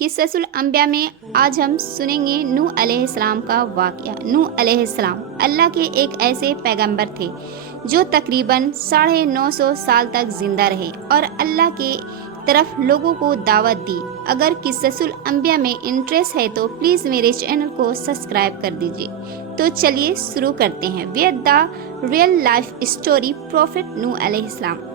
قصص الانبیاء میں آج ہم سنیں گے نوح علیہ السلام کا واقعہ۔ نوح علیہ السلام اللہ کے ایک ایسے پیغمبر تھے جو تقریباً 950 سال تک زندہ رہے اور اللہ کے طرف لوگوں کو دعوت دی۔ اگر قصص الانبیاء میں انٹرسٹ ہے تو پلیز میرے چینل کو سبسکرائب کر دیجیے۔ تو چلیے شروع کرتے ہیں with the real life story prophet نوح علیہ السلام۔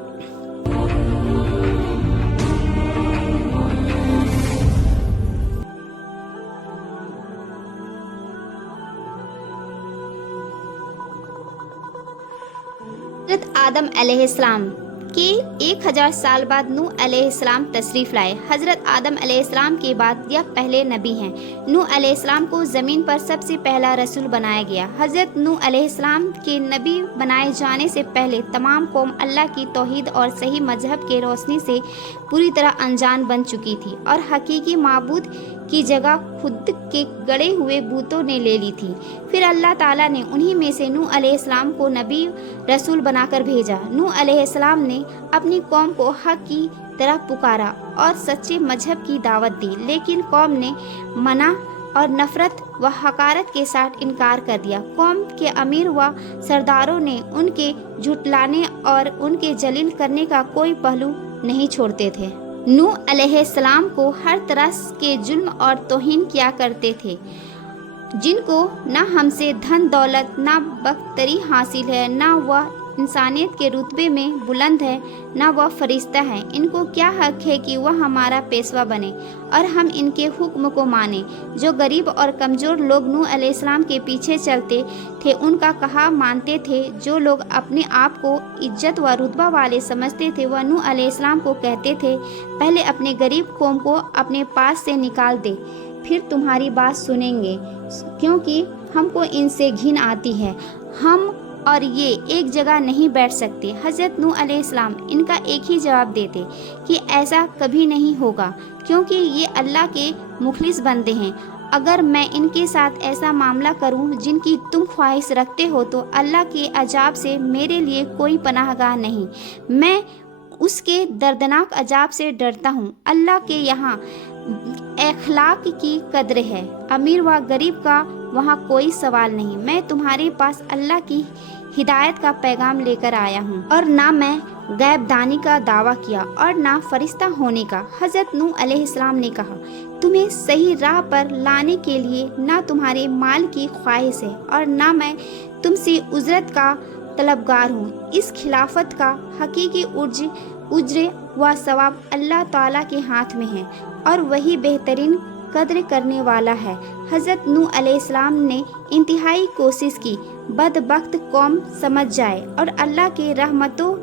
حضرت آدم علیہ السلام کے 1000 سال بعد نوح علیہ السلام تشریف لائے۔ حضرت آدم علیہ السلام کے بعد یہ پہلے نبی ہیں۔ نوح علیہ السلام کو زمین پر سب سے پہلا رسول بنایا گیا۔ حضرت نوح علیہ السلام کے نبی بنائے جانے سے پہلے تمام قوم اللہ کی توحید اور صحیح مذہب کے روشنی سے پوری طرح انجان بن چکی تھی اور حقیقی معبود کی جگہ خود کے گڑے ہوئے بتوں نے لے لی تھی۔ پھر اللہ تعالیٰ نے انہی میں سے نوح علیہ السلام کو نبی رسول بنا کر بھیجا۔ نوح علیہ السلام نے اپنی قوم کو حق کی طرف پکارا اور سچے مذہب کی دعوت دی، لیکن قوم نے منع اور نفرت و حقارت کے ساتھ انکار کر دیا۔ قوم کے امیر و سرداروں نے ان کے جھٹلانے اور ان کے ذلیل کرنے کا کوئی پہلو نہیں چھوڑتے تھے۔ نوح علیہ السلام کو ہر طرح کے ظلم اور توہین کیا کرتے تھے، جن کو نہ ہم سے دھن دولت نہ برتری حاصل ہے، نہ وہ انسانیت کے رتبے میں بلند ہے، نہ وہ فرشتہ ہے۔ ان کو کیا حق ہے کہ وہ ہمارا پیشوا بنے اور ہم ان کے حکم کو مانیں۔ جو غریب اور کمزور لوگ نوح علیہ السلام کے پیچھے چلتے تھے ان کا کہا مانتے تھے، جو لوگ اپنے آپ کو عزت و رتبہ والے سمجھتے تھے وہ نوح علیہ السلام کو کہتے تھے، پہلے اپنے غریب قوم کو اپنے پاس سے نکال دے، پھر تمہاری بات سنیں گے، کیونکہ ہم کو ان سے گھن آتی ہے، ہم اور یہ ایک جگہ نہیں بیٹھ سکتے۔ حضرت نوح علیہ السلام ان کا ایک ہی جواب دیتے کہ ایسا کبھی نہیں ہوگا، کیونکہ یہ اللہ کے مخلص بندے ہیں۔ اگر میں ان کے ساتھ ایسا معاملہ کروں جن کی تم خواہش رکھتے ہو تو اللہ کے عذاب سے میرے لیے کوئی پناہ گاہ نہیں، میں اس کے دردناک عذاب سے ڈرتا ہوں۔ اللہ کے یہاں اخلاق کی قدر ہے، امیر و غریب کا وہاں کوئی سوال نہیں۔ میں تمہارے پاس اللہ کی ہدایت کا پیغام لے کر آیا ہوں، اور نہ میں غیب دانی کا دعویٰ کیا اور نہ فرشتہ ہونے کا۔ حضرت نوح علیہ السلام نے کہا، تمہیں صحیح راہ پر لانے کے لیے نہ تمہارے مال کی خواہش ہے اور نہ میں تم سے اجرت کا طلبگار ہوں۔ اس خلافت کا حقیقی اجر و ثواب اللہ تعالیٰ کے ہاتھ میں ہے اور وہی بہترین قدر کرنے والا ہے۔ حضرت نوح علیہ السلام نے انتہائی کوشش کی بدبخت قوم سمجھ جائے اور اللہ کے رحمتوں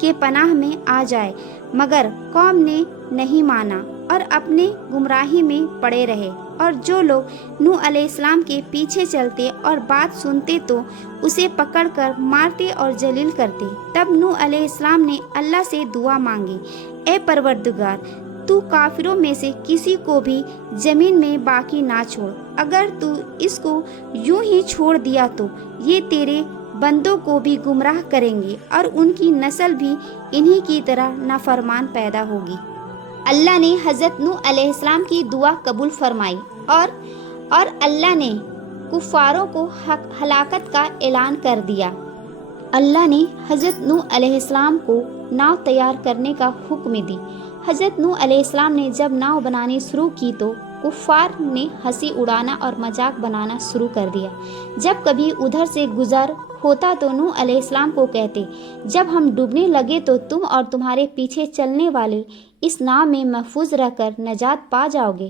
کے پناہ میں آ جائے، مگر قوم نے نہیں مانا اور اپنے گمراہی میں پڑے رہے۔ اور جو لوگ نوح علیہ السلام کے پیچھے چلتے اور بات سنتے تو اسے پکڑ کر مارتے اور ذلیل کرتے۔ تب نوح علیہ السلام نے اللہ سے دعا مانگی، اے پروردگار، تو کافروں میں سے کسی کو بھی زمین میں باقی نہ چھوڑ۔ اگر تو اس کو یوں ہی چھوڑ دیا تو یہ تیرے بندوں کو بھی گمراہ کریں گے اور ان کی نسل بھی انہی کی طرح نافرمان پیدا ہوگی۔ اللہ نے حضرت نوح علیہ السلام کی دعا قبول فرمائی اور اللہ نے کفاروں کو ہلاکت کا اعلان کر دیا۔ اللہ نے حضرت نوح علیہ السلام کو ناؤ تیار کرنے کا حکم دی۔ حضرت نوح علیہ السلام نے جب ناؤ بنانی شروع کی تو کفار نے ہنسی اڑانا اور مذاق بنانا شروع کر دیا۔ جب کبھی ادھر سے گزر ہوتا تو نوح علیہ السلام کو کہتے، جب ہم ڈوبنے لگے تو تم اور تمہارے پیچھے چلنے والے اس ناؤ میں محفوظ رہ کر نجات پا جاؤ گے۔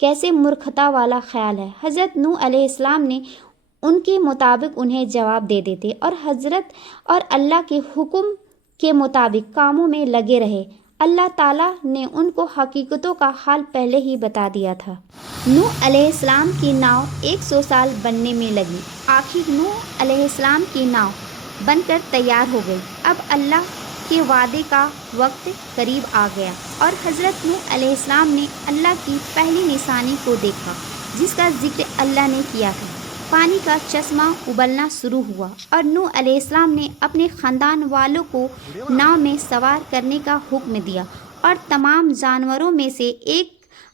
کیسے مورکھتا والا خیال ہے۔ حضرت نوح علیہ السلام نے ان کے مطابق انہیں جواب دے دیتے اور حضرت اور اللہ کے حکم کے مطابق کاموں میں لگے رہے۔ اللہ تعالیٰ نے ان کو حقیقتوں کا حال پہلے ہی بتا دیا تھا۔ نوح علیہ السلام کی ناؤ 100 سال بننے میں لگی۔ آخر نوح علیہ السلام کی ناؤ بن کر تیار ہو گئی۔ اب اللہ کے وعدے کا وقت قریب آ گیا اور حضرت نوح علیہ السلام نے اللہ کی پہلی نشانی کو دیکھا جس کا ذکر اللہ نے کیا تھا۔ پانی کا چشمہ ابلنا شروع ہوا اور نوح علیہ السلام نے اپنے خاندان والوں کو ناؤ میں سوار کرنے کا حکم دیا اور تمام جانوروں میں سے ایک